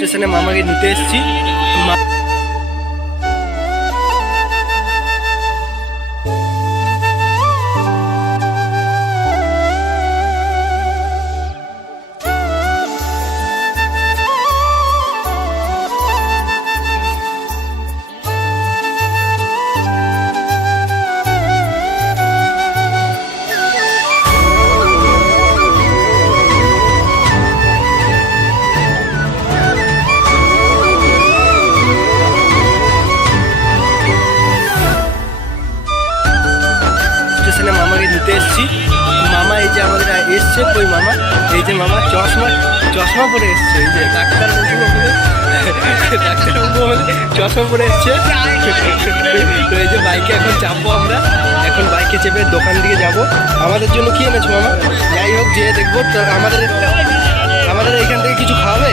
স্টেশনে মামাকে নিতে এসেছি। স্টেশনে মামাকে নিতে এসেছি। মামা এই যে আমাদের এসছে, কই মামা? এই যে মামা চশমা পরে এসছে। এই যে ডাক্তারবাবু চশমা পরে এসছে। তো এই যে বাইকে এখন চাপবো আমরা, এখন বাইকে চেপে দোকান দিকে যাব। আমাদের জন্য কি এনেছো মামা? যাই হোক, যেয়ে দেখবো। তো আমাদের এইখান থেকে কিছু খাওয়াবে?